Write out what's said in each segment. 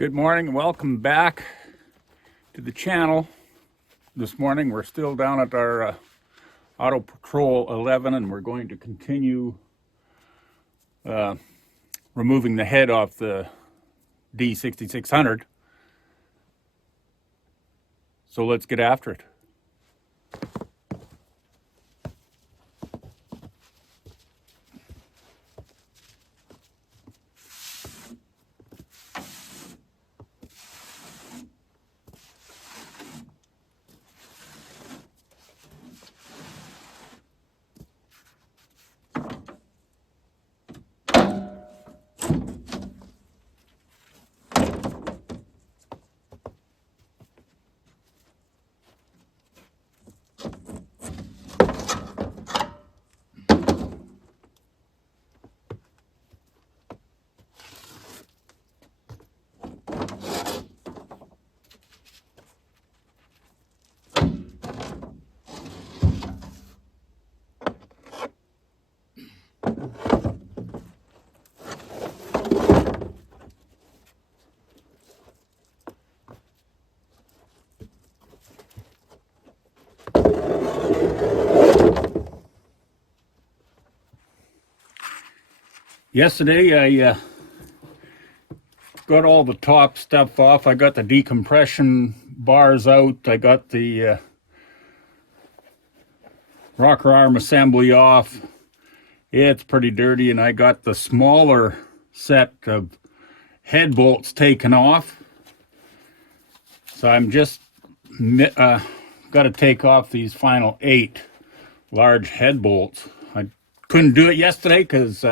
Good morning and welcome back to the channel. This morning we're still down at our Autopatrol 11 and we're going to continue removing the head off the D6600. So let's get after it. Yesterday I got all the top stuff off. I got the decompression bars out. I got the rocker arm assembly off. It's pretty dirty, and I got the smaller set of head bolts taken off. So I'm just got to take off these final 8 large head bolts. I couldn't do it yesterday because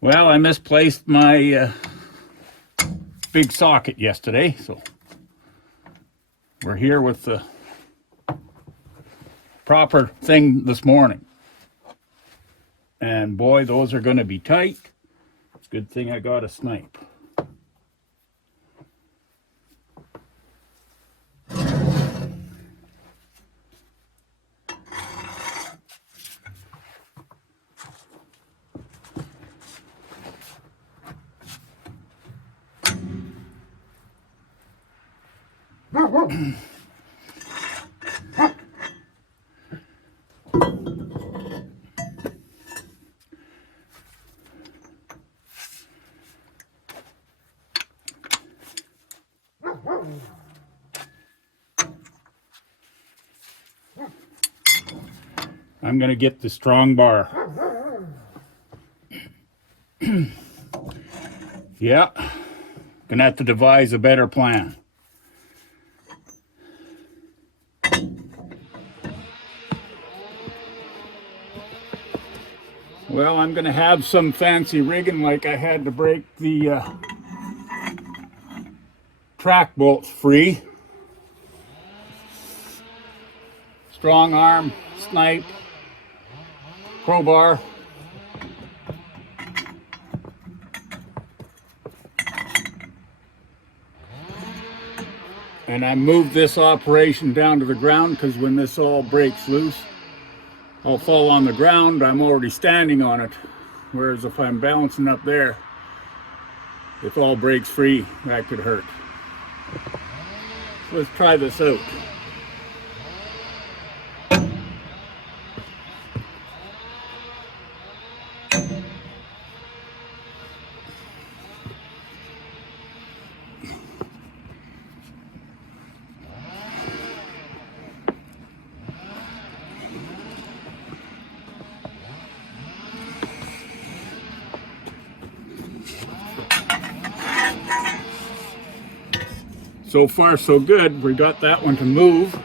well, I misplaced my big socket yesterday, so we're here with the proper thing this morning. And boy, those are going to be tight. It's a good thing I got a snipe. I'm going to get the strong bar. Yeah, going to have to devise a better plan. Well, I'm going to have some fancy rigging, like I had to break the track bolts free. Strong arm, snipe, crowbar. And I moved this operation down to the ground because when this all breaks loose, I'll fall on the ground. I'm already standing on it. Whereas if I'm balancing up there, if all breaks free, that could hurt. So let's try this out. So far so good. We got that one to move.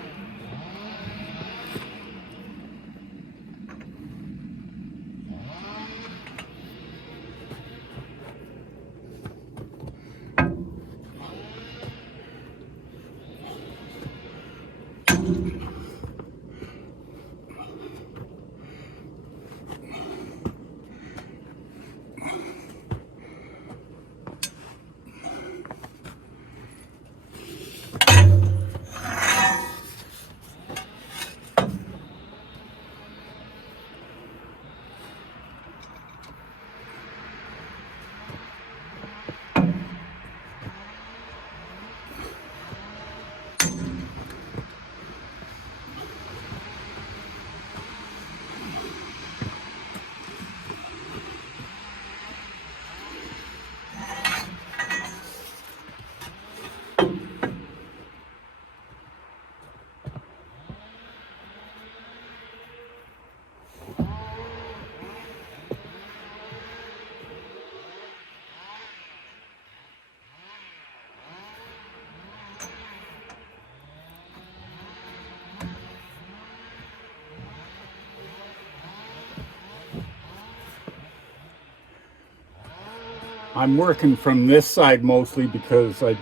I'm working from this side mostly because I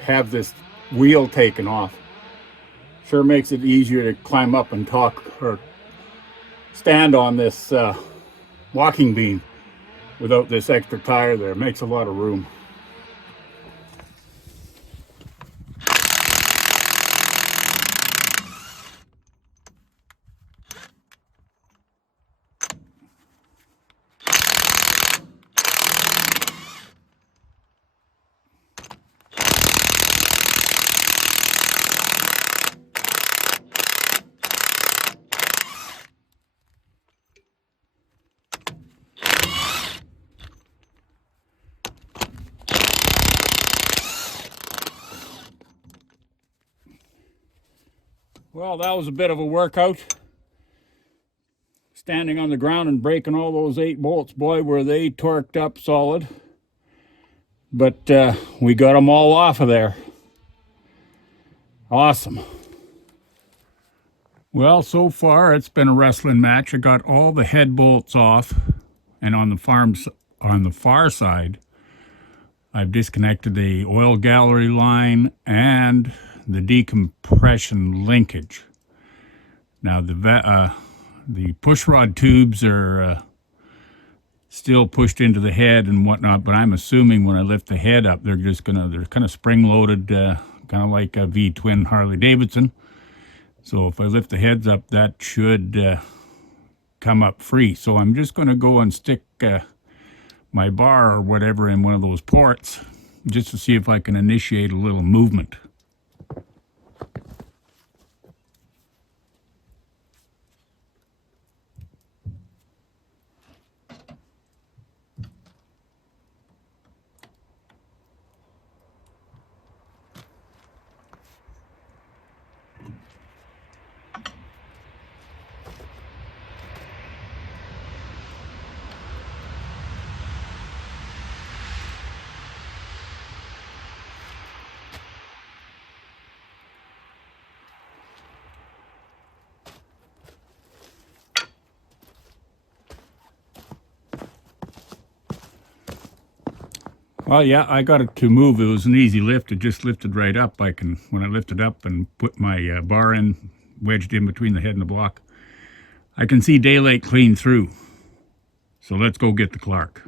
have this wheel taken off. Sure makes it easier to climb up and talk or stand on this walking beam without this extra tire there. It makes a lot of room. Well, that was a bit of a workout. Standing on the ground and breaking all those 8 bolts, boy, were they torqued up solid. But we got them all off of there. Awesome. Well, so far it's been a wrestling match. I got all the head bolts off, and on the far side, I've disconnected the oil gallery line and the decompression linkage. Now the push rod tubes are still pushed into the head and whatnot, but I'm assuming when I lift the head up, they're kind of spring loaded, kind of like a V-twin Harley Davidson. So if I lift the heads up, that should come up free. So I'm just going to go and stick my bar or whatever in one of those ports just to see if I can initiate a little movement. Well, yeah, I got it to move. It was an easy lift. It just lifted right up. When I lifted up and put my bar in, wedged in between the head and the block, I can see daylight clean through. So let's go get the Clark.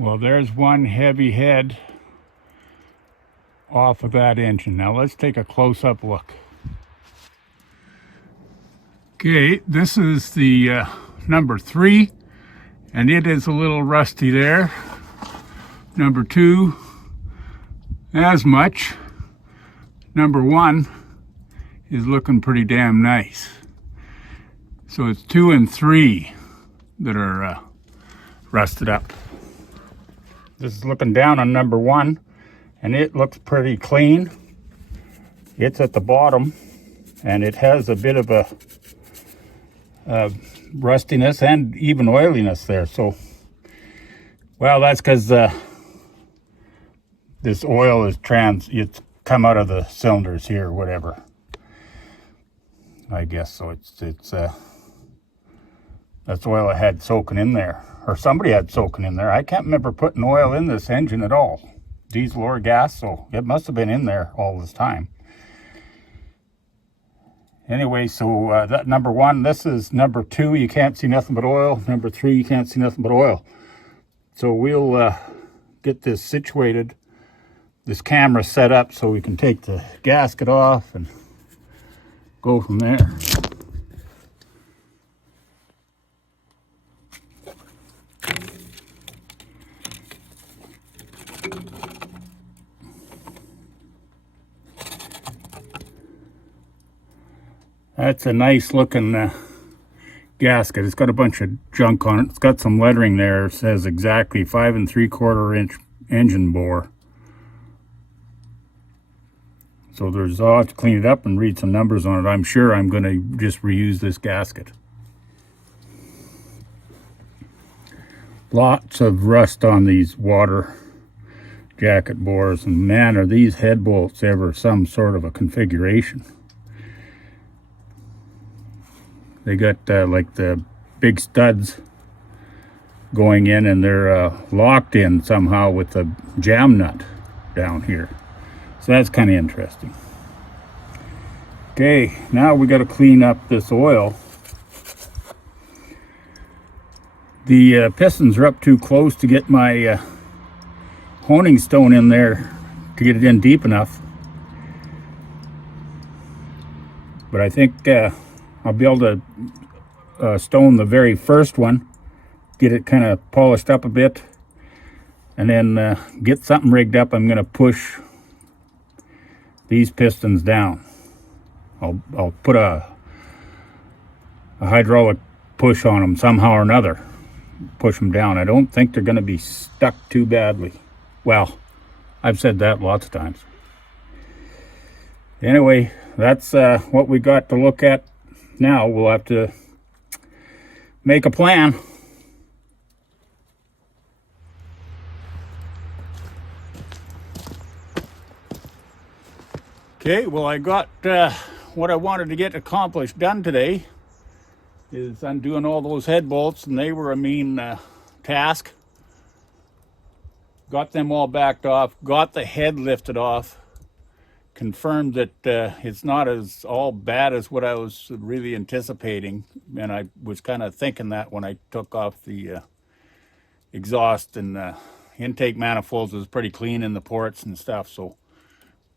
Well, there's one heavy head off of that engine. Now let's take a close-up look. Okay, this is the number 3, and it is a little rusty there. Number 2, as much. Number 1 is looking pretty damn nice. So it's 2 and 3 that are rusted up. This is looking down on number 1, and it looks pretty clean. It's at the bottom, and it has a bit of a rustiness and even oiliness there. So, well, that's because this oil is it's come out of the cylinders here, or whatever. I guess so. It's that's oil I had soaking in there, or somebody had soaking in there. I can't remember putting oil in this engine at all, diesel or gas. So it must have been in there all this time. Anyway, so that number 1, this is number 2, you can't see nothing but oil. Number 3, you can't see nothing but oil. So we'll get this situated, this camera set up so we can take the gasket off and go from there. That's a nice looking gasket. It's got a bunch of junk on it. It's got some lettering there. It says exactly 5 3/4 inch engine bore. So I'll have to clean it up and read some numbers on it. I'm sure I'm going to just reuse this gasket. Lots of rust on these water jacket bores, and man, are these head bolts ever some sort of a configuration. They got like the big studs going in, and they're locked in somehow with the jam nut down here. So that's kind of interesting. Okay, now we got to clean up this oil. The pistons are up too close to get my honing stone in there to get it in deep enough. But I think I'll be able to stone the very first one, get it kind of polished up a bit, and then get something rigged up. I'm going to push these pistons down. I'll put a hydraulic push on them somehow or another. Push them down. I don't think they're going to be stuck too badly. Well, I've said that lots of times. Anyway, that's what we got to look at. Now we'll have to make a plan. Okay, well, I got what I wanted to get accomplished done today. Is undoing all those head bolts, and they were a mean task. Got them all backed off, got the head lifted off, confirmed that it's not as all bad as what I was really anticipating, and I was kind of thinking that when I took off the exhaust, and intake manifolds was pretty clean in the ports and stuff. So,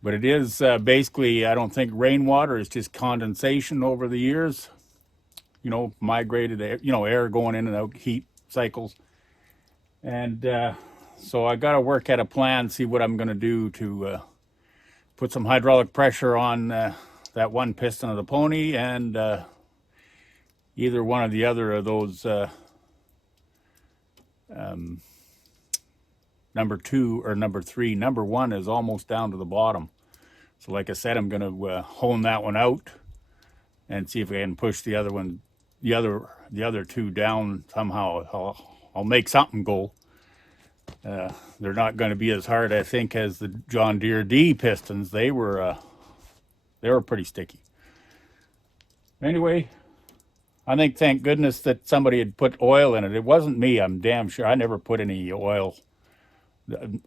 but it is basically, I don't think rainwater, is just condensation over the years. You know, migrated air, air going in and out, heat cycles. And so I got to work at a plan, see what I'm going to do to put some hydraulic pressure on that one piston of the pony, and either one or the other of those number 2 or number 3. Number 1 is almost down to the bottom. So like I said, I'm going to hone that one out and see if I can push the other one, the other 2 down somehow. I'll make something go. They're not going to be as hard, I think, as the John Deere D pistons. They were pretty sticky. Anyway, I think, thank goodness, that somebody had put oil in it. It wasn't me, I'm damn sure. I never put any oil.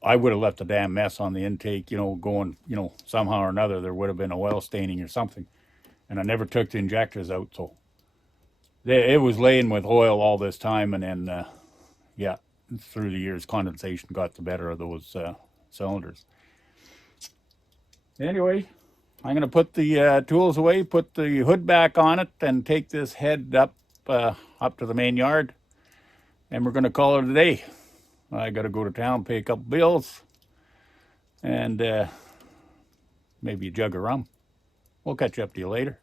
I would have left a damn mess on the intake, going, somehow or another there would have been oil staining or something. And I never took the injectors out, so it was laying with oil all this time. And then, yeah, through the years, condensation got the better of those cylinders. Anyway, I'm going to put the tools away, put the hood back on it, and take this head up to the main yard, and we're going to call it a day. I got to go to town, pay a couple bills, and maybe a jug of rum. We'll catch up to you later.